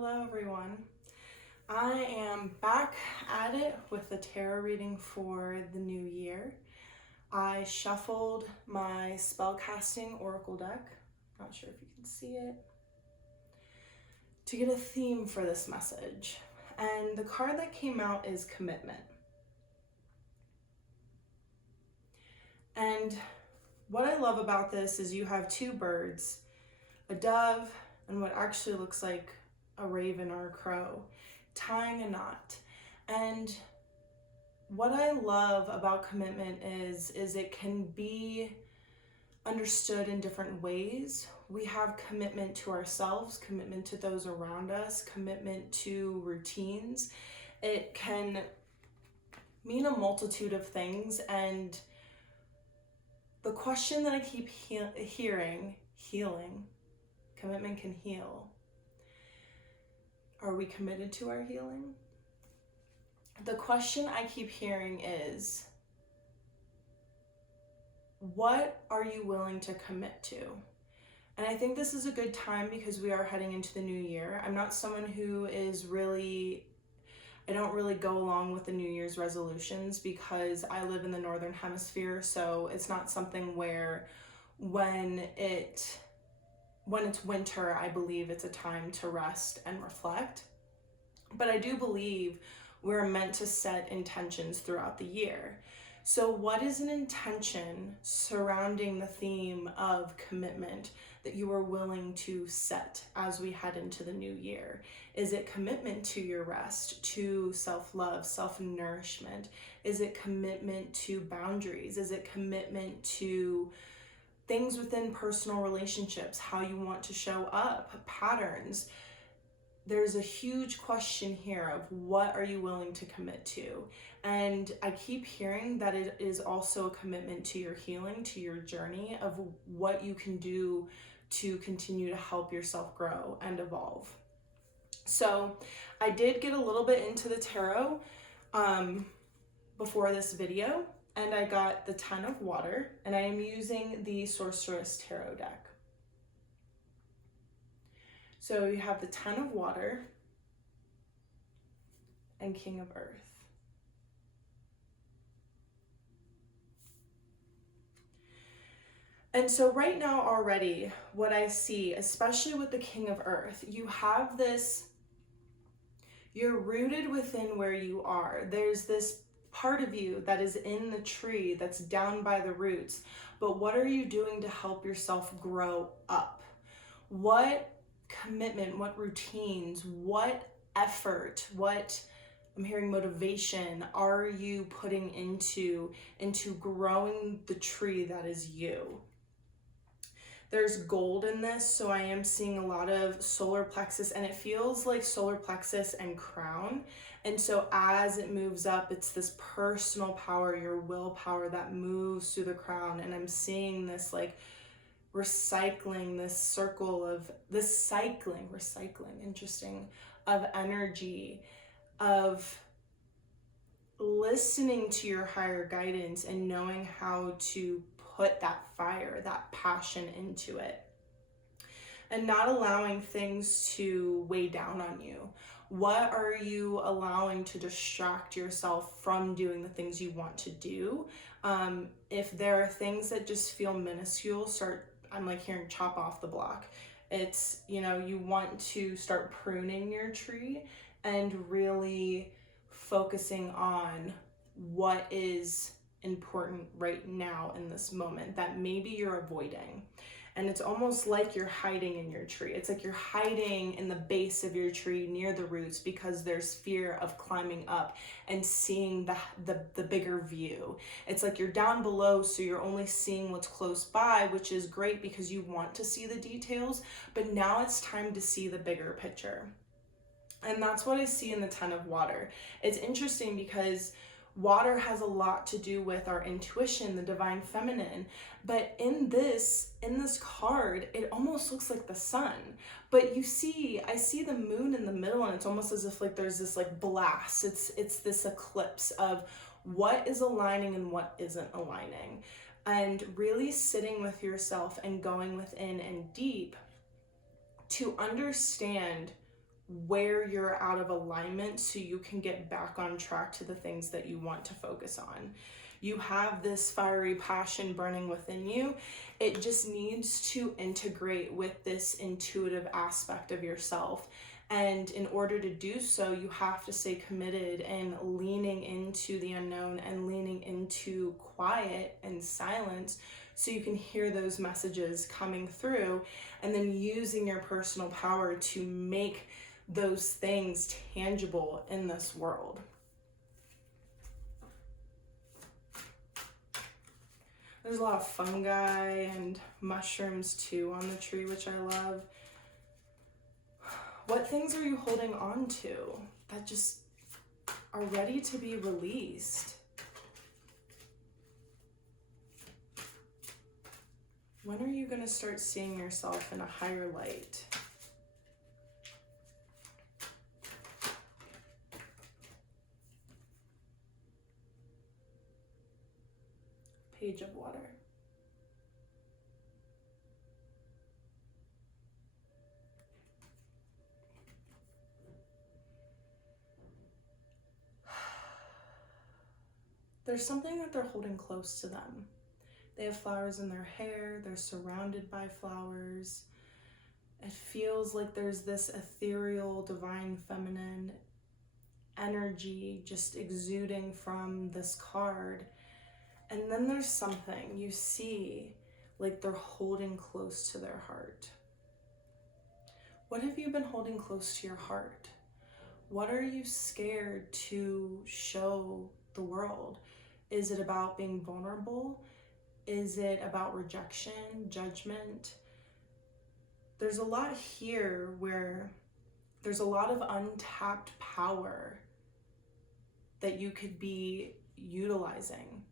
Hello everyone. I am back at it with the tarot reading for the new year. I shuffled my spellcasting oracle deck, not sure if you can see it, to get a theme for this message. And the card that came out is commitment. And what I love about this is you have two birds, a dove and what actually looks like a raven or a crow, tying a knot. And what I love about commitment is it can be understood in different ways. We have commitment to ourselves, commitment to those around us, commitment to routines. It can mean a multitude of things. And the question that I keep hearing, healing, commitment can heal. Are we committed to our healing? The question I keep hearing is, what are you willing to commit to? And I think this is a good time because we are heading into the new year. I'm not someone who is I don't really go along with the New Year's resolutions because I live in the Northern Hemisphere, so it's not something where when it's winter, I believe it's a time to rest and reflect. But I do believe we're meant to set intentions throughout the year. So what is an intention surrounding the theme of commitment that you are willing to set as we head into the new year? Is it commitment to your rest, to self-love, self-nourishment? Is it commitment to boundaries? Is it commitment to things within personal relationships, how you want to show up, patterns? There's a huge question here of what are you willing to commit to? And I keep hearing that it is also a commitment to your healing, to your journey of what you can do to continue to help yourself grow and evolve. So I did get a little bit into the tarot before this video. And I got the 10 of water, and I am using the Sorceress Tarot deck. So you have the 10 of water and King of Earth. And so right now already, what I see, especially with the King of Earth, you have this, you're rooted within where you are. There's this part of you that is in the tree, that's down by the roots. But what are you doing to help yourself grow up? What commitment, what routines, what effort, what, I'm hearing motivation, are you putting into growing the tree that is you? There's gold in this, so I am seeing a lot of solar plexus, and it feels like solar plexus and crown. And so as it moves up, it's this personal power, your willpower that moves through the crown. And I'm seeing this like recycling, this circle of this recycling, interesting, of energy, of listening to your higher guidance and knowing how to put that fire, that passion into it, and not allowing things to weigh down on you. What are you allowing to distract yourself from doing the things you want to do? If there are things that just feel minuscule, I'm like hearing chop off the block. It's, you want to start pruning your tree and really focusing on what is important right now in this moment that maybe you're avoiding. And it's almost like you're hiding in your tree. It's like you're hiding in the base of your tree near the roots because there's fear of climbing up and seeing the bigger view. It's like you're down below, so you're only seeing what's close by, which is great because you want to see the details, but now it's time to see the bigger picture. And that's what I see in the 10 of water. It's interesting because water has a lot to do with our intuition, the divine feminine. But in this card, it almost looks like the sun. But I see the moon in the middle, and it's almost as if like there's this like blast. It's this eclipse of what is aligning and what isn't aligning. And really sitting with yourself and going within and deep to understand where you're out of alignment so you can get back on track to the things that you want to focus on. You have this fiery passion burning within you. It just needs to integrate with this intuitive aspect of yourself. And in order to do so, you have to stay committed and leaning into the unknown and leaning into quiet and silence so you can hear those messages coming through, and then using your personal power to make those things tangible in this world. There's a lot of fungi and mushrooms too on the tree, which I love. What things are you holding on to that just are ready to be released? When are you going to start seeing yourself in a higher light? Page of water. There's something that they're holding close to them. They have flowers in their hair. They're surrounded by flowers. It feels like there's this ethereal, divine, feminine energy just exuding from this card. And then there's something you see like they're holding close to their heart. What have you been holding close to your heart? What are you scared to show the world? Is it about being vulnerable? Is it about rejection, judgment? There's a lot here where there's a lot of untapped power that you could be utilizing.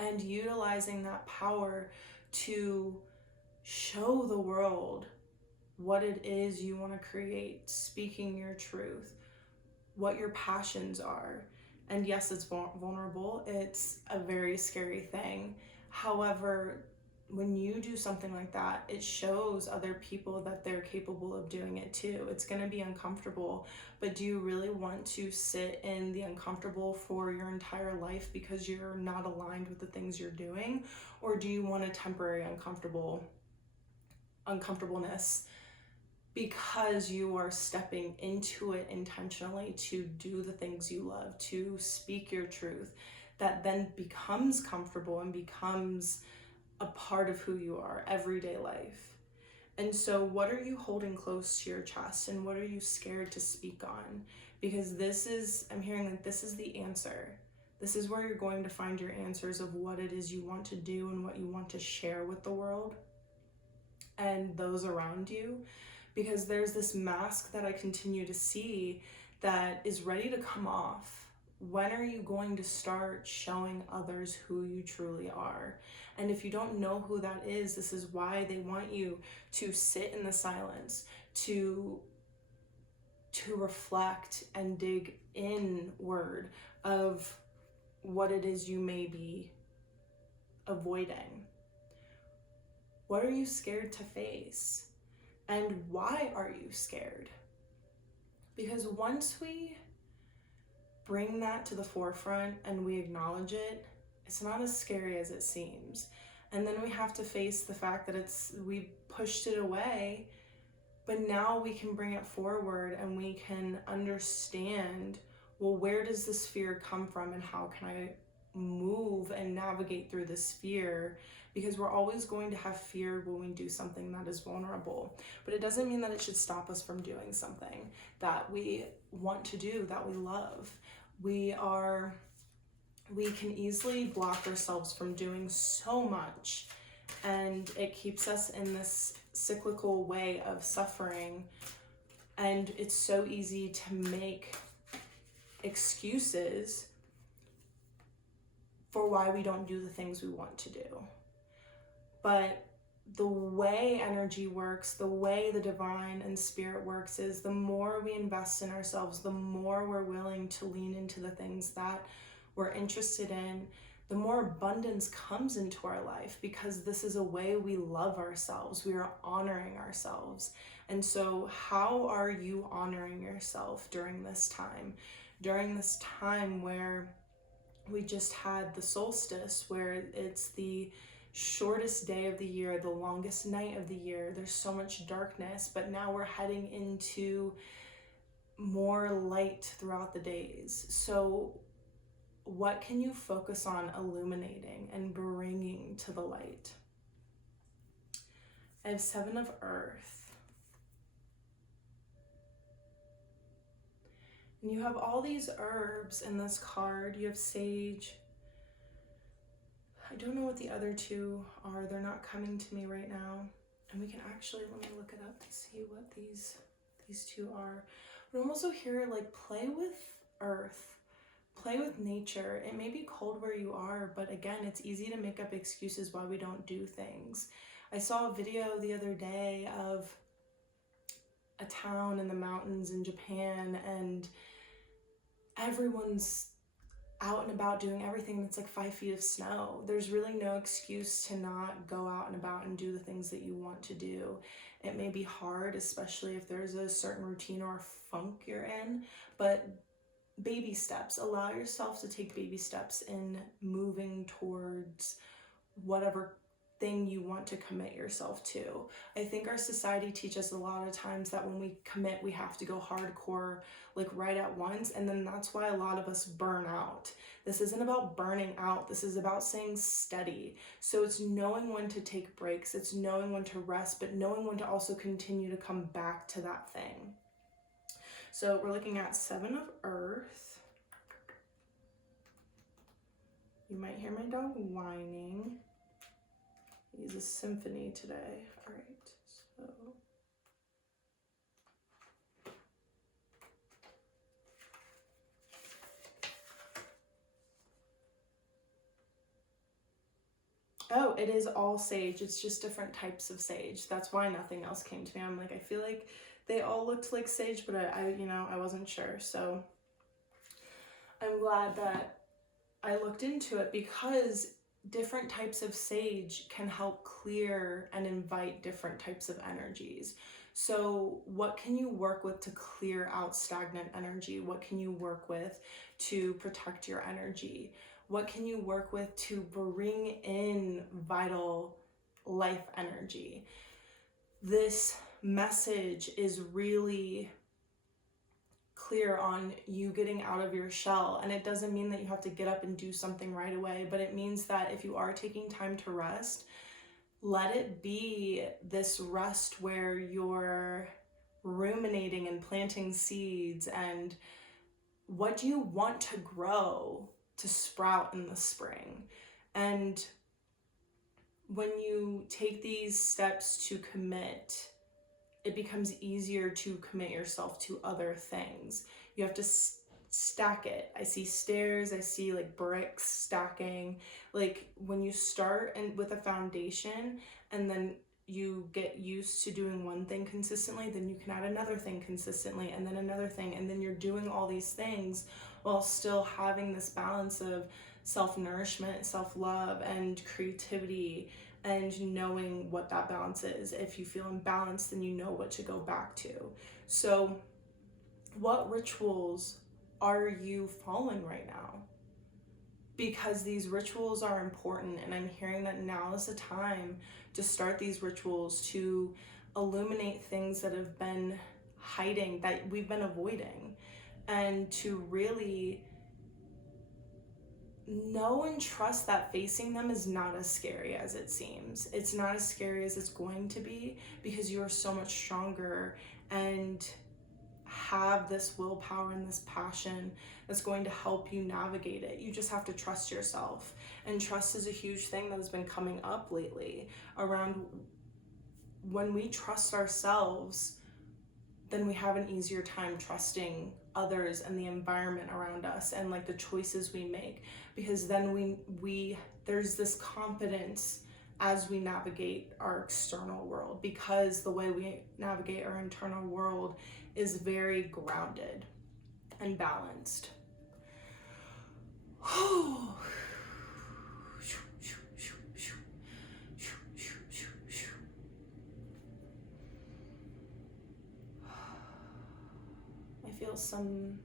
And utilizing that power to show the world what it is you want to create, speaking your truth, what your passions are. And yes, it's vulnerable. It's a very scary thing. However, when you do something like that, it shows other people that they're capable of doing it too. It's going to be uncomfortable, but do you really want to sit in the uncomfortable for your entire life because you're not aligned with the things you're doing? Or do you want a temporary uncomfortableness because you are stepping into it intentionally to do the things you love, to speak your truth, that then becomes comfortable and becomes a part of who you are, everyday life? And so what are you holding close to your chest, and what are you scared to speak on? Because I'm hearing that this is the answer. This is where you're going to find your answers of what it is you want to do and what you want to share with the world and those around you. Because there's this mask that I continue to see that is ready to come off. When are you going to start showing others who you truly are? And if you don't know who that is, this is why they want you to sit in the silence, to reflect and dig inward of what it is you may be avoiding. What are you scared to face? And why are you scared? Because once we bring that to the forefront and we acknowledge it, it's not as scary as it seems. And then we have to face the fact that we pushed it away, but now we can bring it forward and we can understand, well, where does this fear come from and how can I move and navigate through this fear? Because we're always going to have fear when we do something that is vulnerable. But it doesn't mean that it should stop us from doing something that we want to do, that we love. We can easily block ourselves from doing so much, and it keeps us in this cyclical way of suffering. And it's so easy to make excuses for why we don't do the things we want to do. But the way energy works, the way the divine and spirit works, is the more we invest in ourselves, the more we're willing to lean into the things that we're interested in, the more abundance comes into our life, because this is a way we love ourselves. We are honoring ourselves. And so how are you honoring yourself during this time? During this time where we just had the solstice, where it's the shortest day of the year, the longest night of the year. There's so much darkness, but now we're heading into more light throughout the days. So what can you focus on illuminating and bringing to the light? I have 7 of Earth. And you have all these herbs in this card. You have sage. I don't know what the other 2 are. They're not coming to me right now. And we can actually, let me look it up to see what these 2 are. But I'm also here, like, play with earth. Play with nature. It may be cold where you are, but again, it's easy to make up excuses why we don't do things. I saw a video the other day of a town in the mountains in Japan, and everyone's out and about doing everything. It's like 5 feet of snow. There's really no excuse to not go out and about and do the things that you want to do. It may be hard, especially if there's a certain routine or funk you're in, but baby steps. Allow yourself to take baby steps in moving towards whatever thing you want to commit yourself to. I think our society teaches a lot of times that when we commit, we have to go hardcore, like right at once, and then that's why a lot of us burn out. This isn't about burning out. This is about staying steady. So it's knowing when to take breaks. It's knowing when to rest, but knowing when to also continue to come back to that thing. So we're looking at 7 of Earth. You might hear my dog whining. He's a symphony today. All right, so. Oh, it is all sage. It's just different types of sage. That's why nothing else came to me. I'm like, I feel like they all looked like sage, but I wasn't sure. So I'm glad that I looked into it, because different types of sage can help clear and invite different types of energies. So what can you work with to clear out stagnant energy? What can you work with to protect your energy? What can you work with to bring in vital life energy? This message is really clear on you getting out of your shell, and it doesn't mean that you have to get up and do something right away, but it means that if you are taking time to rest, let it be this rest where you're ruminating and planting seeds, and what do you want to grow to sprout in the spring. And when you take these steps to commit, it becomes easier to commit yourself to other things. You have to stack it. I see stairs, I see like bricks stacking. Like when you start and with a foundation, and then you get used to doing one thing consistently, then you can add another thing consistently, and then another thing, and then you're doing all these things while still having this balance of self-nourishment, self-love, and creativity, and knowing what that balance is. If you feel imbalanced, then you know what to go back to. So what rituals are you following right now? Because these rituals are important, and I'm hearing that now is the time to start these rituals, to illuminate things that have been hiding, that we've been avoiding, and to really know and trust that facing them is not as scary as it seems. It's not as scary as it's going to be, because you are so much stronger and have this willpower and this passion that's going to help you navigate it. You just have to trust yourself. And trust is a huge thing that has been coming up lately around when we trust ourselves, then we have an easier time trusting others and the environment around us and like the choices we make, because then we there's this confidence as we navigate our external world, because the way we navigate our internal world is very grounded and balanced. I feel some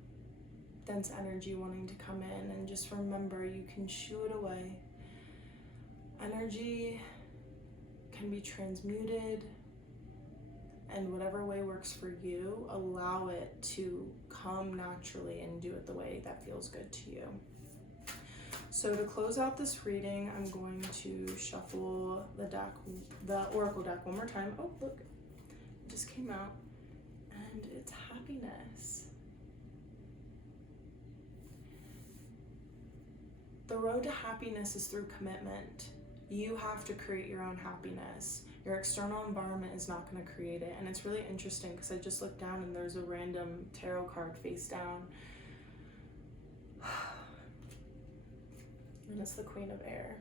dense energy wanting to come in, and just remember, you can shoo it away. Energy can be transmuted, and whatever way works for you, allow it to come naturally and do it the way that feels good to you. So to close out this reading, I'm going to shuffle the Oracle deck one more time. Oh, look, it just came out, and it's happiness. The road to happiness is through commitment. You have to create your own happiness. Your external environment is not going to create it. And it's really interesting because I just looked down and there's a random tarot card face down. And it's the Queen of Air.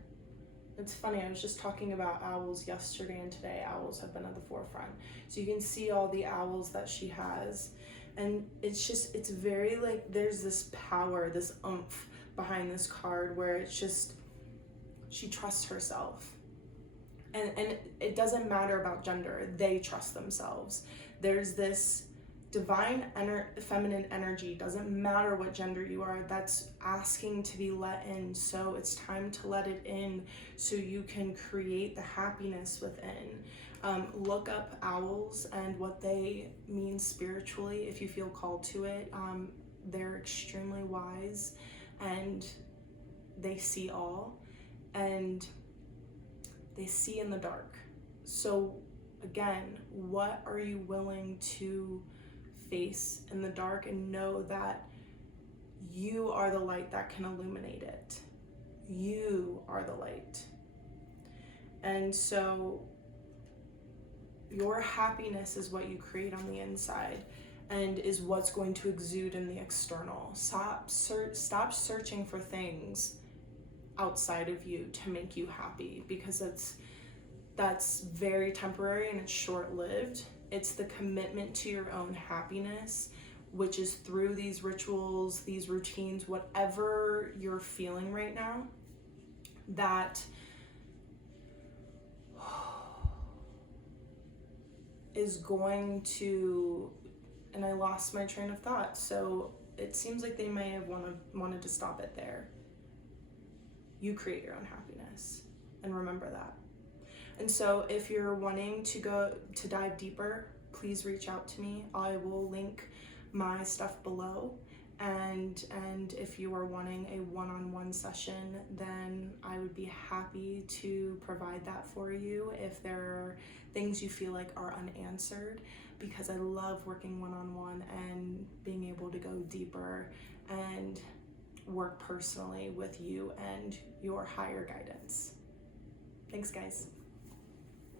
It's funny, I was just talking about owls yesterday and today. Owls have been at the forefront. So you can see all the owls that she has. And it's very like, there's this power, this oomph behind this card where it's just, she trusts herself. And it doesn't matter about gender, they trust themselves. There's this divine feminine energy, doesn't matter what gender you are, that's asking to be let in. So it's time to let it in so you can create the happiness within. Look up owls and what they mean spiritually if you feel called to it. They're extremely wise and they see all, and they see in the dark. So again, what are you willing to face in the dark, and know that you are the light that can illuminate it. You are the light. And so your happiness is what you create on the inside and is what's going to exude in the external. Stop searching for things outside of you to make you happy, because that's very temporary and it's short-lived. It's the commitment to your own happiness, which is through these rituals, these routines, whatever you're feeling right now, that is going to, and I lost my train of thought, so it seems like they may have wanted to stop it there. You create your own happiness, and remember that. And so if you're wanting to dive deeper, please reach out to me. I will link my stuff below. And if you are wanting a one-on-one session, then I would be happy to provide that for you if there are things you feel like are unanswered, because I love working one-on-one and being able to go deeper and work personally with you and your higher guidance. Thanks, guys.